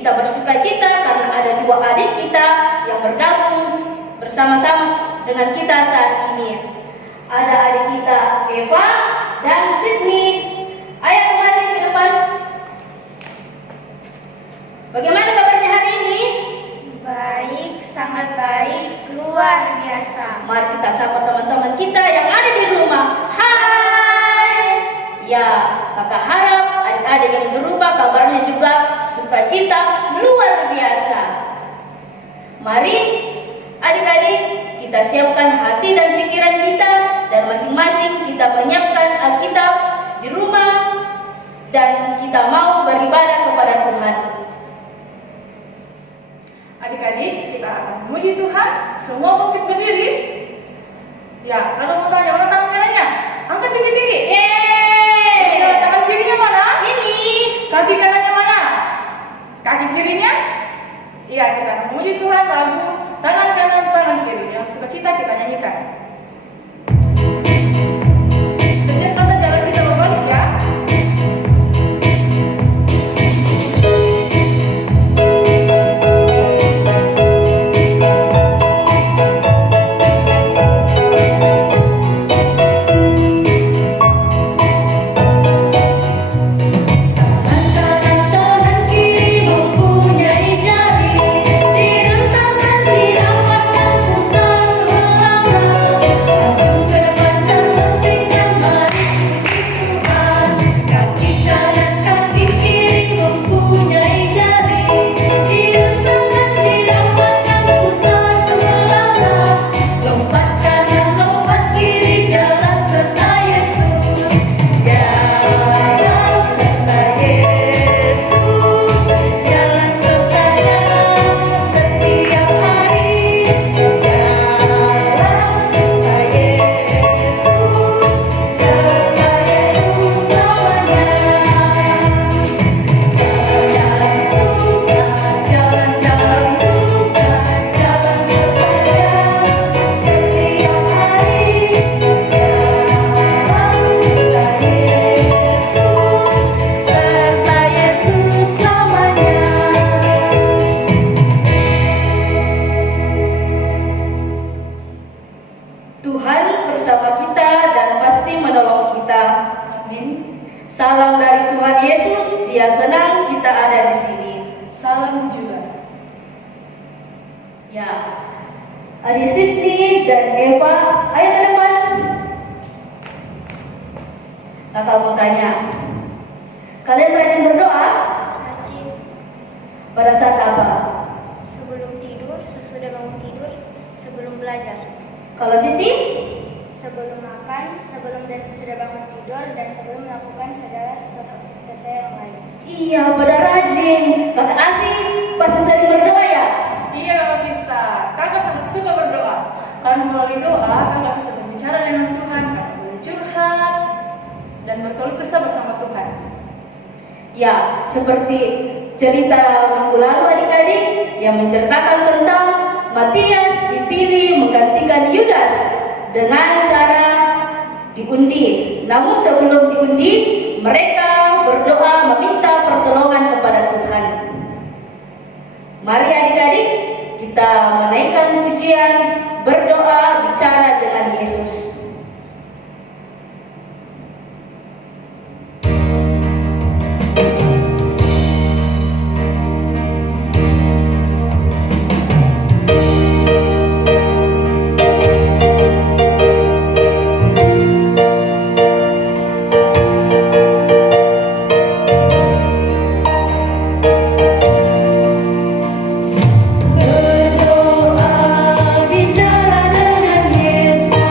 kita bersukacita karena ada dua adik kita yang bergabung bersama-sama dengan kita saat ini. Ada adik kita Eva dan Sydney. Ayo kembali ke depan. Bagaimana kabarnya hari ini? Baik, sangat baik, luar biasa. Mari kita sapa teman-teman kita yang ada di rumah. Hai. Ya, kakak harap adik-adik yang di rumah kabarnya juga sukacita luar biasa. Mari adik-adik kita siapkan hati dan pikiran kita, dan masing-masing kita menyiapkan Alkitab di rumah, dan kita mau beribadah kepada Tuhan. Adik-adik, kita akan memuji Tuhan. Semua bangkit berdiri. Ya, kalau mau tanya mana tangan kanannya, angkat tinggi-tinggi. Yeay! Tangan kirinya mana? Ini. Kaki kanannya mana? Kaki kirinya? Iya, kita akan memuji Tuhan lagu tangan kanan, tangan kiri. Yang sukacita kita nyanyikan. Setiap kata jalan kita berbalik ya. Tuhan bersama kita dan pasti menolong kita. Amin. Salam dari Tuhan Yesus. Dia senang kita ada di sini. Salam juga. Ya, adik Sydney dan Eva, ayo ke depan. Kakak mau tanya, kalian rajin berdoa? Rajin, Pada saat apa? sebelum tidur, sesudah bangun tidur, sebelum belajar, Kalau Siti? sebelum makan, sebelum dan sesudah bangun tidur, dan sebelum melakukan segala sesuatu aktivitas saya yang lain. Iya, pada rajin. Kakak Asih pasti sering berdoa ya? Iya, Kakak Pista. Kakak sangat suka berdoa. Karena melalui doa, kakak bisa berbicara dengan Tuhan, kakak boleh curhat, dan berkeluh kesah bersama Tuhan. Ya, seperti cerita minggu lalu adik-adik yang menceritakan tentang Matias dipilih menggantikan Yudas dengan cara diundi. Namun sebelum diundi, mereka berdoa meminta pertolongan kepada Tuhan. Mari adik-adik kita menaikkan pujian, berdoa, bicara dengan Yesus. Berdoa, bicara dengan Yesus.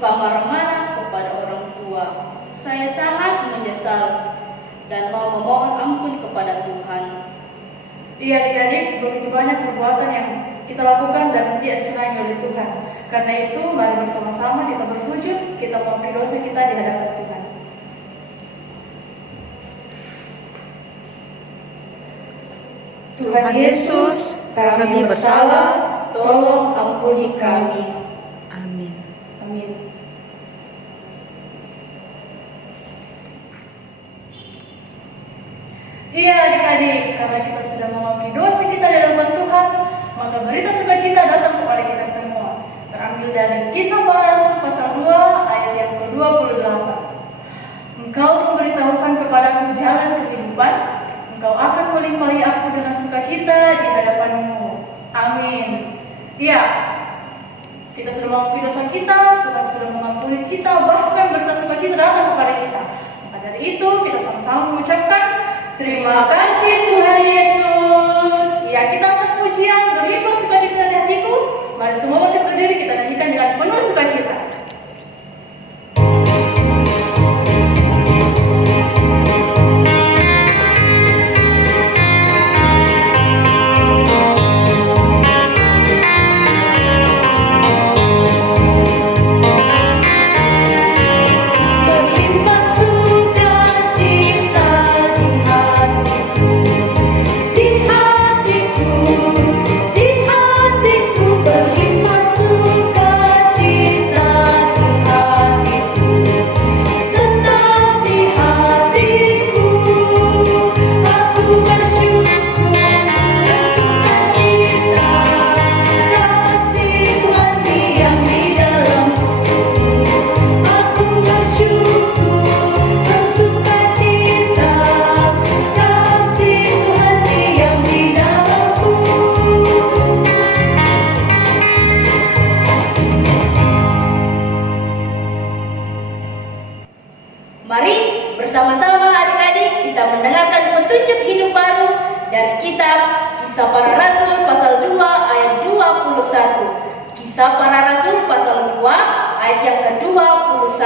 suka marah-marah kepada orang tua. Saya sangat menyesal dan mau memohon ampun kepada Tuhan. Iya adik-adik, begitu banyak perbuatan yang kita lakukan dan tidak disenangi oleh Tuhan. Karena itu, mari bersama-sama kita bersujud, kita mengakui dosa kita di hadapan Tuhan. Tuhan Yesus, kami bersalah, tolong ampuni kami. Amin. Amin. Iya adik-adik, karena kita sudah mengakui dosa kita di hadapan Tuhan, maka berita sukacita datang kepada kita semua. Terambil dari Kisah Para Rasul pasal 2 ayat yang ke-28. Engkau memberitahukan kepadaku jalan kehidupan, engkau akan melimpahi aku dengan sukacita di hadapanmu. Amin. Iya, kita sudah mengakui dosa kita, Tuhan sudah mengampuni kita, bahkan berkat sukacita datang kepada kita. Maka dari itu kita sama-sama mengucapkan terima kasih Tuhan Yesus. Ya, kita angkat pujian berlimpah sukacita di hatiku. Mari semua bangkit berdiri, kita nyanyikan dengan penuh sukacita. Berlimpah sukacita di hatiku, di hatiku, di hatiku. Berlimpah sukacita di hatiku, tetap di hatiku. Aku bersyukur dan sukacita, kasih Tuhan diam di dalamku. Aku bersyukur dan sukacita, kasih Tuhan diam di dalamku. Mari bersama-sama adik-adik kita mendengarkan petunjuk hidup baru dari kitab Kisah Para Rasul pasal 2 ayat 21. Kisah Para Rasul pasal 2 ayat yang ke-21.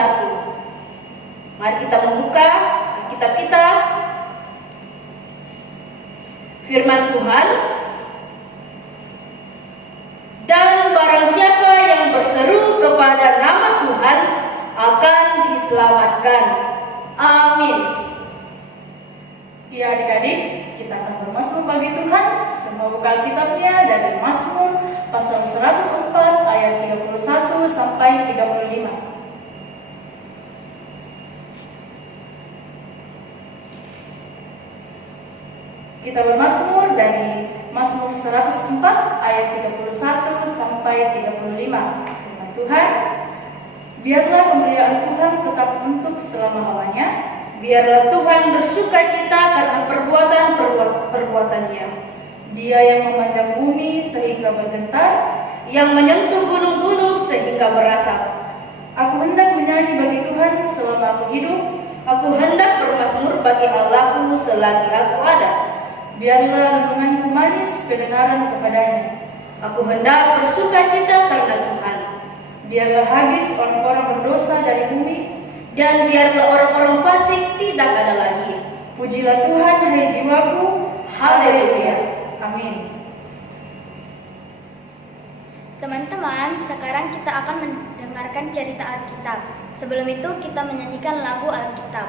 Mari kita membuka kitab kita. Firman Tuhan, dan barang siapa yang berseru kepada nama Tuhan akan diselamatkan. Amin. Ya adik-adik, kita akan bermazmur bagi Tuhan. Semua buka Alkitabnya dari Mazmur pasal 104 ayat 31 sampai 35. Kita bermazmur dari Mazmur 104 ayat 31 sampai 35. Firman Tuhan, biarlah kemuliaan Tuhan tetap untuk selama-lamanya. Biarlah Tuhan bersukacita karena perbuatan-perbuatannya. Dia yang memandang bumi sehingga bergetar, yang menyentuh gunung-gunung sehingga berasap. aku hendak menyanyi bagi Tuhan selama aku hidup. Aku hendak bermazmur bagi Allahku selagi aku ada. Biarlah renunganku manis kedengaran kepadanya. Aku hendak bersukacita karena Tuhan. Biarlah habis orang-orang berdosa dari bumi. Dan biarlah orang-orang fasik tidak ada lagi. Pujilah Tuhan, hai jiwaku. Haleluya. Amin. Teman-teman, sekarang kita akan mendengarkan cerita Alkitab. Sebelum itu kita menyanyikan lagu Alkitab.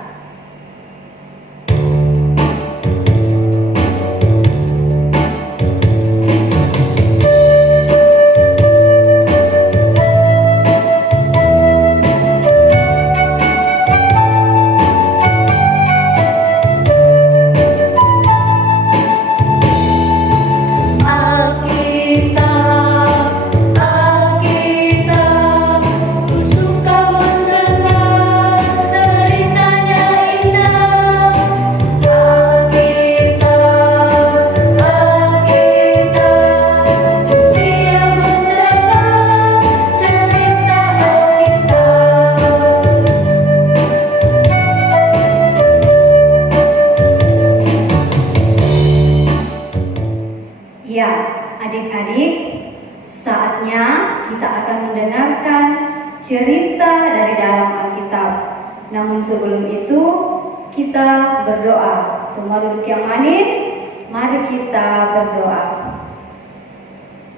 Ya, adik-adik, saatnya kita akan mendengarkan cerita dari dalam Alkitab. Namun sebelum itu kita berdoa. Semua duduk yang manis, mari kita berdoa.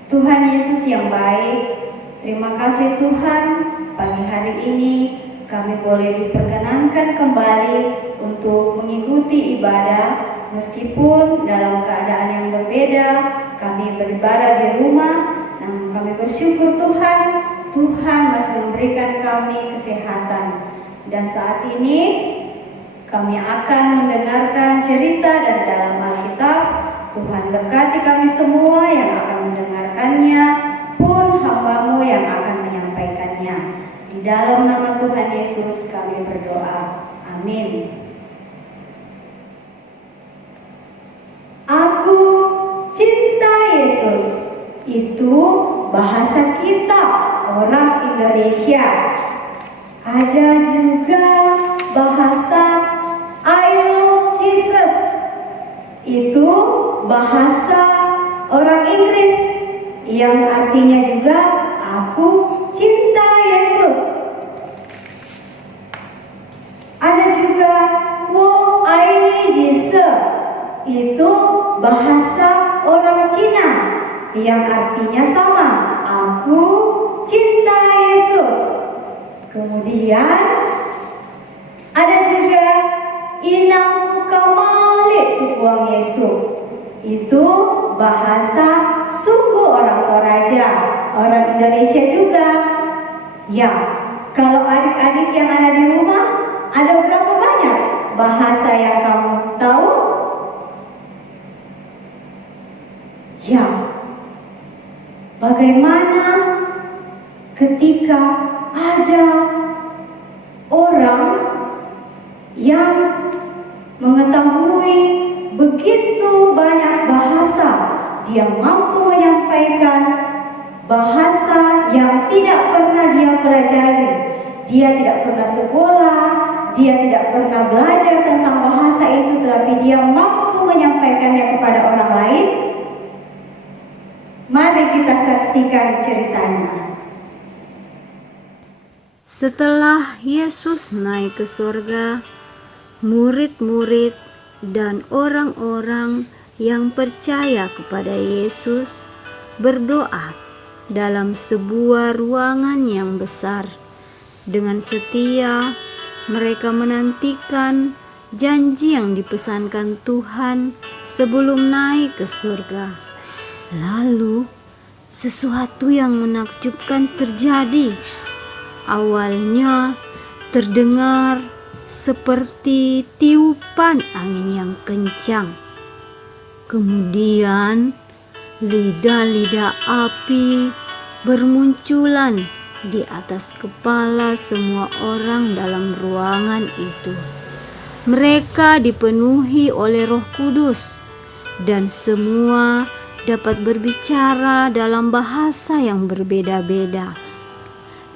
Tuhan Yesus yang baik, terima kasih Tuhan, pagi hari ini kami boleh diperkenankan kembali untuk mengikuti ibadah. Meskipun dalam keadaan yang berbeda, kami beribadah di rumah, namun kami bersyukur Tuhan, Tuhan masih memberikan kami kesehatan. Dan saat ini kami akan mendengarkan cerita dari dalam Alkitab. Tuhan berkati kami semua yang akan mendengarkannya, pun hamba-Mu yang akan menyampaikannya. Di dalam nama Tuhan Yesus kami berdoa. Amin. Aku cinta Yesus. Itu bahasa kita orang Indonesia. Ada juga bahasa I love Jesus. Itu bahasa orang Inggris yang artinya juga aku cinta Yesus. Ada juga wo ai Jesus. Itu bahasa orang Cina yang artinya sama, aku cinta Yesus. Kemudian ada juga inang kamali tukuang Yesus. Itu bahasa suku orang Toraja, orang Indonesia juga. Ya, kalau adik-adik yang ada di rumah, ada berapa banyak bahasa yang kamu tahu? Ya, bagaimana ketika ada orang yang mengetahui begitu banyak bahasa, dia mampu menyampaikan bahasa yang tidak pernah dia pelajari, dia tidak pernah sekolah, dia tidak pernah belajar tentang bahasa itu, tetapi dia mampu menyampaikannya kepada orang lain. Mari kita saksikan ceritanya. Setelah Yesus naik ke surga, murid-murid dan orang-orang yang percaya kepada Yesus berdoa dalam sebuah ruangan yang besar. Dengan setia, mereka menantikan janji yang dipesankan Tuhan sebelum naik ke surga. Lalu, sesuatu yang menakjubkan terjadi. Awalnya terdengar seperti tiupan angin yang kencang. Kemudian, lidah-lidah api bermunculan di atas kepala semua orang dalam ruangan itu. Mereka dipenuhi oleh Roh Kudus dan semua dapat berbicara dalam bahasa yang berbeda-beda.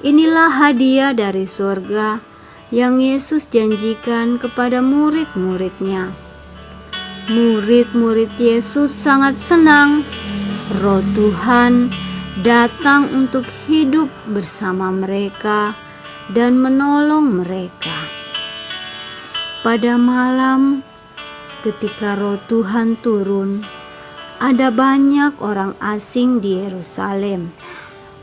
Inilah hadiah dari surga yang Yesus janjikan kepada murid-muridnya. Murid-murid Yesus sangat senang Roh Tuhan datang untuk hidup bersama mereka dan menolong mereka. Pada malam ketika Roh Tuhan turun, ada banyak orang asing di Yerusalem.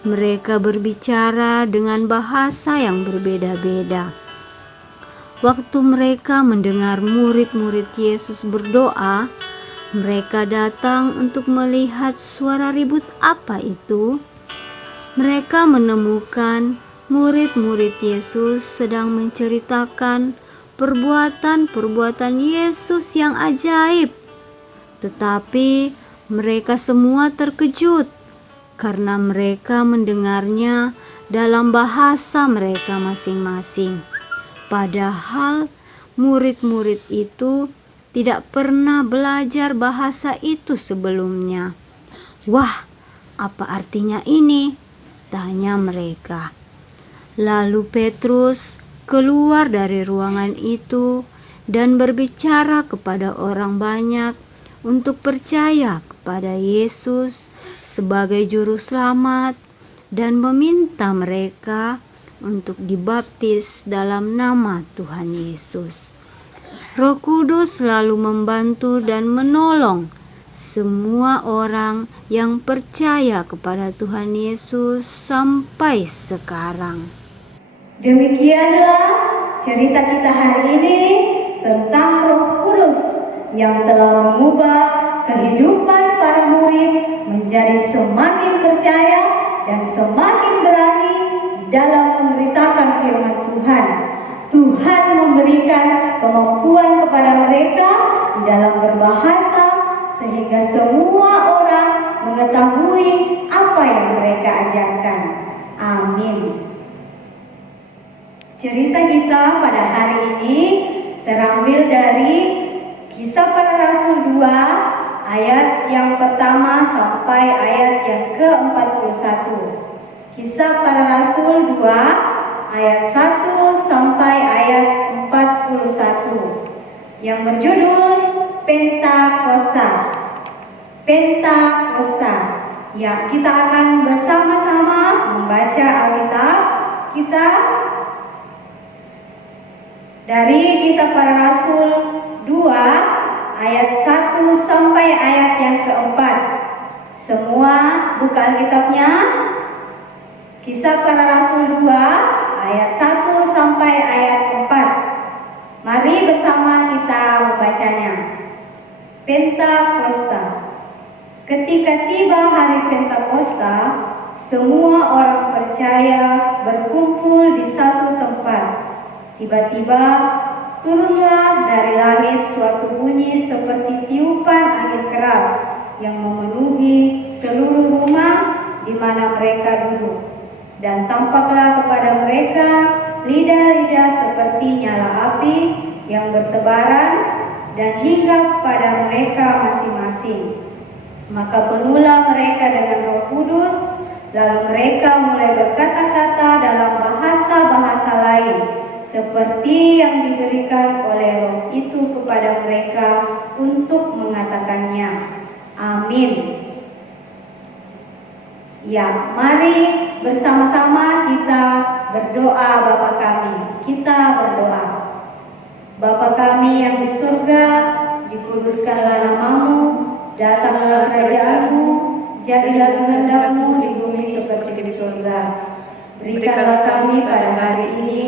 Mereka berbicara dengan bahasa yang berbeda-beda. Waktu mereka mendengar murid-murid Yesus berdoa, mereka datang untuk melihat suara ribut apa itu. Mereka menemukan murid-murid Yesus sedang menceritakan perbuatan-perbuatan Yesus yang ajaib. Tetapi mereka semua terkejut karena mereka mendengarnya dalam bahasa mereka masing-masing. Padahal murid-murid itu tidak pernah belajar bahasa itu sebelumnya. "Wah, apa artinya ini?" tanya mereka. Lalu Petrus keluar dari ruangan itu dan berbicara kepada orang banyak untuk percaya kepada Yesus sebagai juru selamat dan meminta mereka untuk dibaptis dalam nama Tuhan Yesus. Roh Kudus selalu membantu dan menolong semua orang yang percaya kepada Tuhan Yesus sampai sekarang. Demikianlah cerita kita hari ini tentang Roh Kudus yang telah mengubah kehidupan para murid menjadi semakin percaya dan semakin berani di dalam memberitakan firman Tuhan. Tuhan memberikan kemampuan kepada mereka di dalam berbahasa sehingga semua orang mengetahui apa yang mereka ajarkan. Amin. Cerita kita pada hari ini terambil dari Kisah Para Rasul 2 ayat yang pertama sampai ayat yang ke-41. Kisah Para Rasul 2 ayat 1 sampai ayat 41 yang berjudul Pentakosta. Pentakosta. Ya, kita akan bersama-sama membaca Alkitab kita dari Kisah Para Rasul 2 ayat 1 sampai ayat yang keempat. Semua buka Alkitabnya. Kisah Para Rasul 2 ayat 1 sampai ayat 4. Mari bersama kita membacanya. Pentakosta. Ketika tiba hari Pentakosta, semua orang percaya berkumpul di satu tempat. Tiba-tiba turunlah dari langit suatu bunyi seperti tiupan angin keras yang memenuhi seluruh rumah di mana mereka duduk. Dan tampaklah kepada mereka lidah-lidah seperti nyala api yang bertebaran dan hinggap pada mereka masing-masing. Maka penuhlah mereka dengan Roh Kudus, lalu mereka mulai berkata-kata dalam bahasa-bahasa lain, seperti yang diberikan oleh Roh itu kepada mereka untuk mengatakannya. Amin. Ya, mari bersama-sama kita berdoa Bapa kami. Kita berdoa. Bapa kami yang di surga, dikuduskanlah namamu, datanglah kerajaanmu, jadilah kehendak-mu di bumi seperti di surga. Berikanlah kami pada hari ini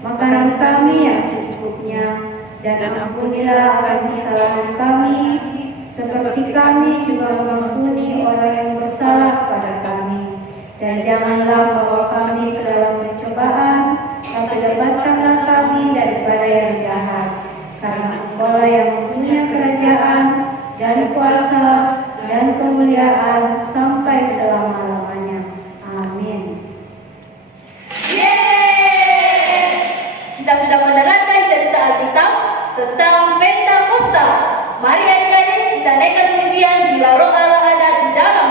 makanan kami yang secukupnya, dan ampunilah akan kesalahan kami, seperti kami juga mengampuni orang yang bersalah kepada kami. Dan janganlah bawa kami ke dalam pencobaan, tapi lepaskanlah kami daripada yang jahat. Karena Engkau-lah yang mempunyai kerajaan dan kuasa dan kemuliaan sampai selama-lamanya. Amin. Kita sudah mendengarkan cerita Alkitab tentang Pentakosta. Mari adik-adik kita naikkan pujian bila Roh Allah ada di dalam.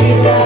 Bila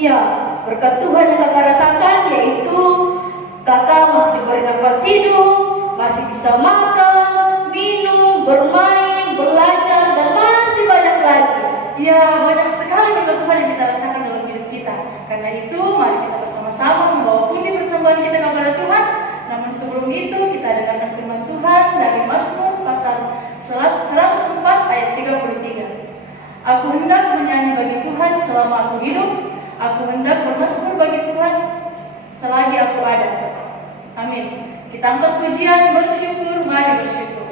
Iya, berkat Tuhan yang kakak rasakan yaitu kakak masih diberi nafas hidup, masih bisa makan, minum, bermain, belajar, dan masih banyak lagi. Ya, banyak sekali berkat Tuhan yang kita rasakan dalam hidup kita. Karena itu, mari kita bersama-sama membawa pundi persembahan kita kepada Tuhan. Namun sebelum itu, kita dengarkan firman Tuhan dari Mazmur pasal 104 ayat 33. Aku hendak menyanyi bagi Tuhan selama aku hidup. Aku hendak bermazmur bagi Tuhan selagi aku ada. Amin. Kita angkat pujian, bersyukur, mari bersyukur.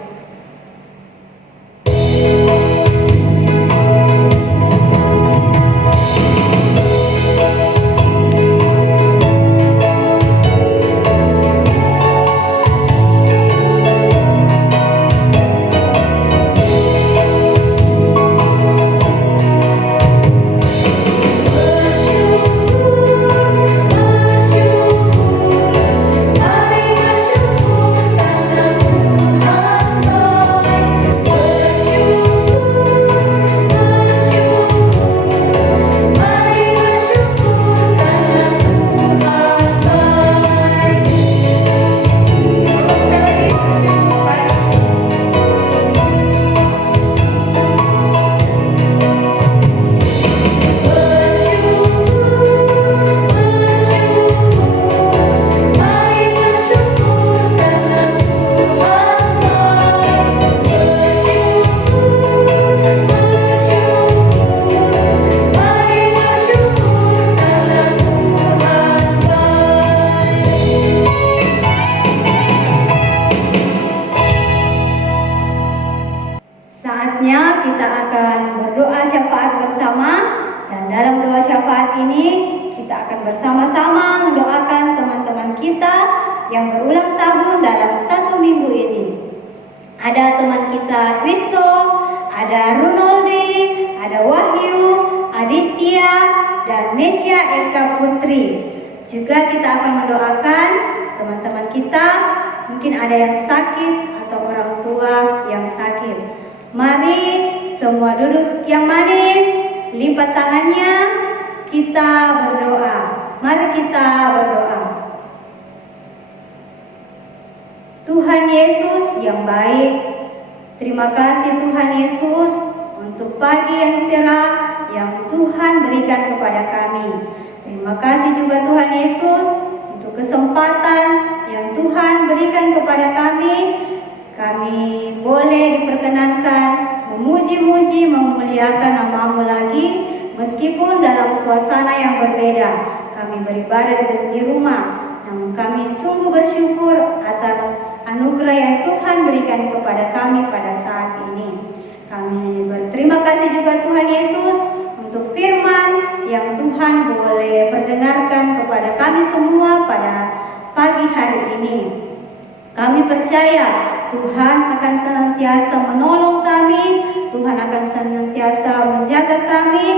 Saatnya kita akan berdoa syafaat bersama, dan dalam doa syafaat ini kita akan bersama-sama mendoakan teman-teman kita yang berulang tahun dalam 1 minggu ini. Ada teman kita Kristo, ada Runoldi, ada Wahyu, Aditya, dan Mesya Eka Putri. Juga kita akan mendoakan teman-teman kita, mungkin ada yang sakit atau orang tua yang sakit. Mari semua duduk yang manis, lipat tangannya, kita berdoa. Mari kita berdoa. Tuhan Yesus yang baik, terima kasih Tuhan Yesus untuk pagi yang cerah yang Tuhan berikan kepada kami. Terima kasih juga Tuhan Yesus untuk kesempatan yang Tuhan berikan kepada kami. Kami boleh diperkenankan memuji-muji, memuliakan nama-Mu lagi, meskipun dalam suasana yang berbeda. Kami beribadah di rumah, namun kami sungguh bersyukur atas anugerah yang Tuhan berikan kepada kami pada saat ini. Kami berterima kasih juga Tuhan Yesus untuk firman yang Tuhan boleh perdengarkan kepada kami semua pada pagi hari ini. Kami percaya Tuhan akan senantiasa menolong kami, Tuhan akan senantiasa menjaga kami,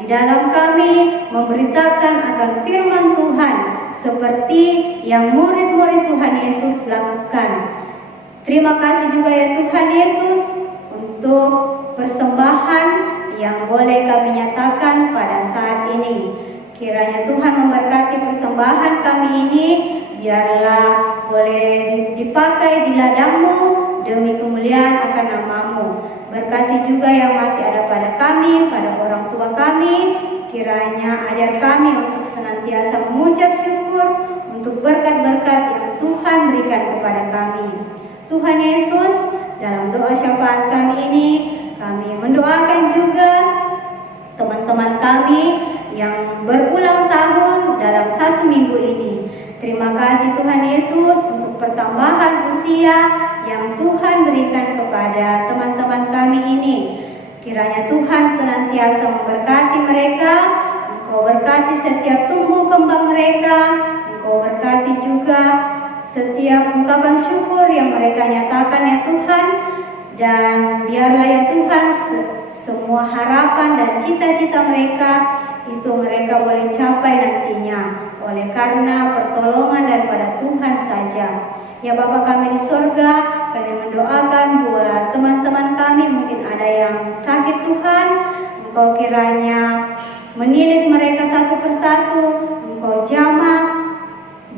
di dalam kami memberitakan akan firman Tuhan seperti yang murid-murid Tuhan Yesus lakukan. Terima kasih juga ya Tuhan Yesus untuk persembahan yang boleh kami nyatakan pada saat ini. Kiranya Tuhan memberkati persembahan kami ini, biarlah boleh dipakai di ladang-Mu demi kemuliaan akan nama-Mu. Berkati juga yang masih ada pada kami, pada orang tua kami. Kiranya ajar kami untuk senantiasa mengucap syukur untuk berkat-berkat yang Tuhan berikan kepada kami. Tuhan Yesus, dalam doa syafaat kami ini, kami mendoakan juga teman-teman kami yang berulang tahun dalam 1 minggu ini. Terima kasih Tuhan Yesus untuk pertambahan usia yang Tuhan berikan kepada teman-teman kami ini. Kiranya Tuhan senantiasa memberkati mereka, Engkau berkati setiap tumbuh kembang mereka, Engkau berkati juga setiap ungkapan syukur yang mereka nyatakan ya Tuhan. Dan biarlah ya Tuhan semua harapan dan cita-cita mereka itu mereka boleh capai nantinya oleh karena pertolongan daripada Tuhan saja. Ya Bapa kami di sorga, kami mendoakan buat teman-teman kami, mungkin ada yang sakit Tuhan, Engkau kiranya menilik mereka satu persatu. Engkau jamah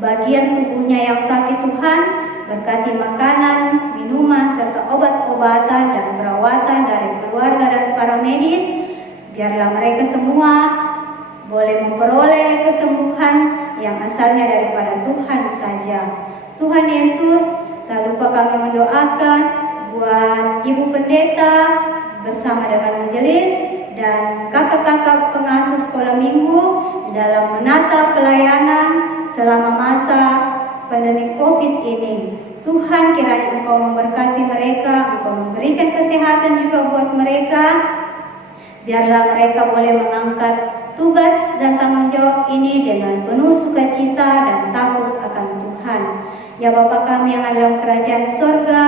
bagian tubuhnya yang sakit Tuhan, berkati makanan, minuman, serta obat-obatan dan perawatan dari keluarga dan para medis. Biarlah mereka semua boleh memperoleh kesembuhan yang asalnya daripada Tuhan saja. Tuhan Yesus, tak lupa kami mendoakan buat Ibu Pendeta bersama dengan majelis dan kakak-kakak pengasuh sekolah minggu dalam menata pelayanan selama masa pandemi COVID ini. Tuhan, kiranya Engkau memberkati mereka, Engkau memberikan kesehatan juga buat mereka. Biarlah mereka boleh mengangkat tugas dan tanggung jawab ini dengan penuh sukacita dan takut akan Tuhan. Ya Bapa kami yang ada dalam kerajaan surga,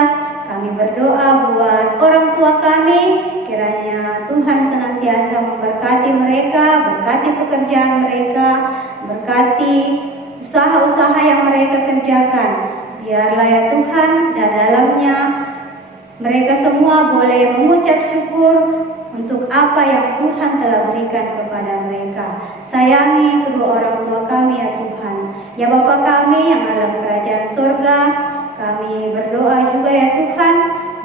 kami berdoa buat orang tua kami, kiranya Tuhan senantiasa memberkati mereka, berkati pekerjaan mereka, berkati usaha-usaha yang mereka kerjakan. Biarlah ya Tuhan, dan dalamnya mereka semua boleh mengucap syukur untuk apa yang Tuhan telah berikan kepada mereka. Sayangi kedua orang tua kami ya Tuhan. Ya Bapa kami yang ada dalam kerajaan surga, kami berdoa juga ya Tuhan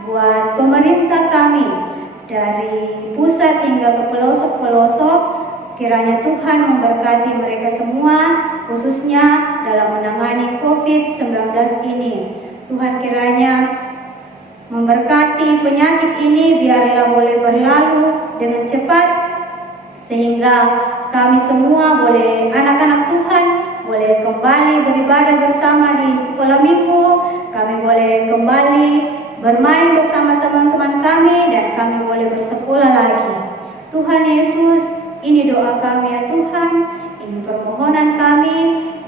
buat pemerintah kami dari pusat hingga ke pelosok-pelosok. Kiranya Tuhan memberkati mereka semua, khususnya dalam menangani COVID-19 ini. Tuhan kiranya memberkati penyakit ini, biarlah boleh berlalu dengan cepat, sehingga kami semua boleh, anak-anak Tuhan, boleh kembali beribadah bersama di sekolah minggu. Kami boleh kembali bermain bersama teman-teman kami, dan kami boleh bersekolah lagi. Tuhan Yesus, ini doa kami ya Tuhan, ini permohonan kami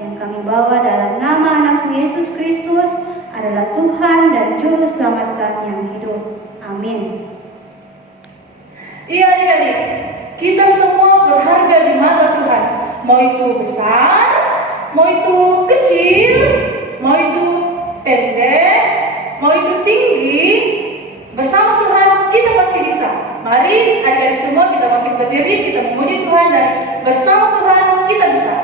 yang kami bawa dalam nama anak Yesus Kristus, adalah Tuhan dan Juru Selamat kami yang hidup. Amin. Iya adik-adik, kita semua berharga di mata Tuhan. Mau itu besar, mau itu kecil, mau itu pendek, mau itu tinggi, bersama Tuhan kita pasti bisa. Mari adik-adik semua kita bangkit berdiri, kita memuji Tuhan, dan bersama Tuhan kita bisa.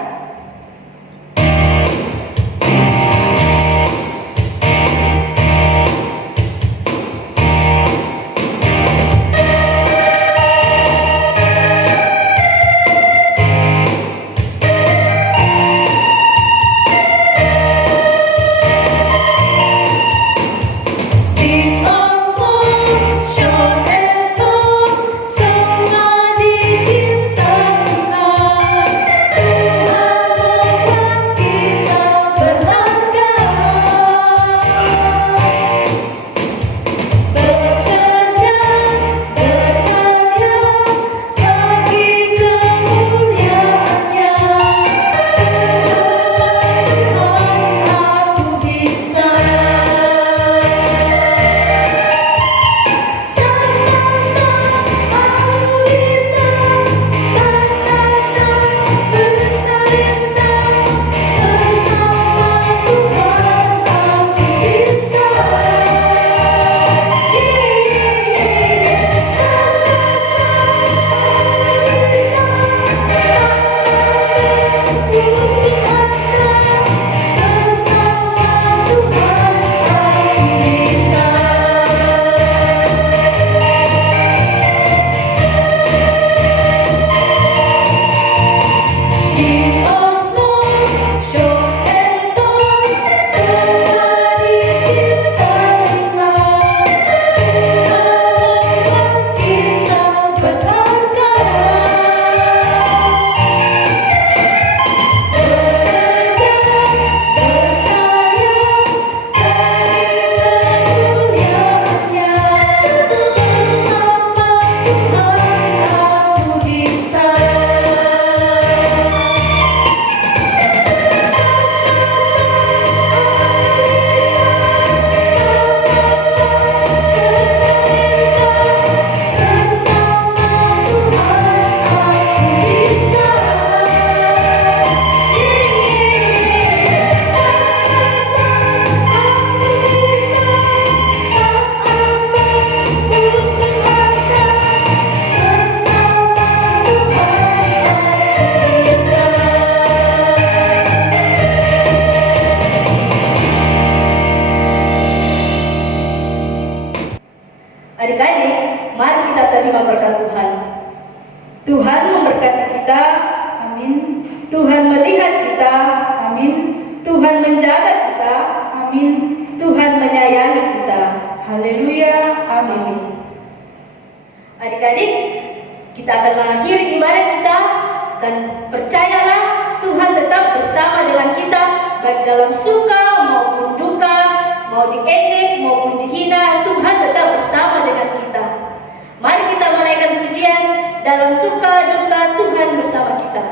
menerima berkat Tuhan. Tuhan memberkati kita. Amin. Tuhan melihat kita. Amin. Tuhan menjaga kita. Amin. Tuhan menyayangi kita. Haleluya. Amin. Adik-adik, kita akan mengakhiri ibadah kita dan percayalah Tuhan tetap bersama dengan kita baik dalam suka maupun duka, mau diejek maupun dihina, Tuhan tetap bersama dengan kita. Mari kita menaikkan pujian dalam suka duka, Tuhan bersama kita.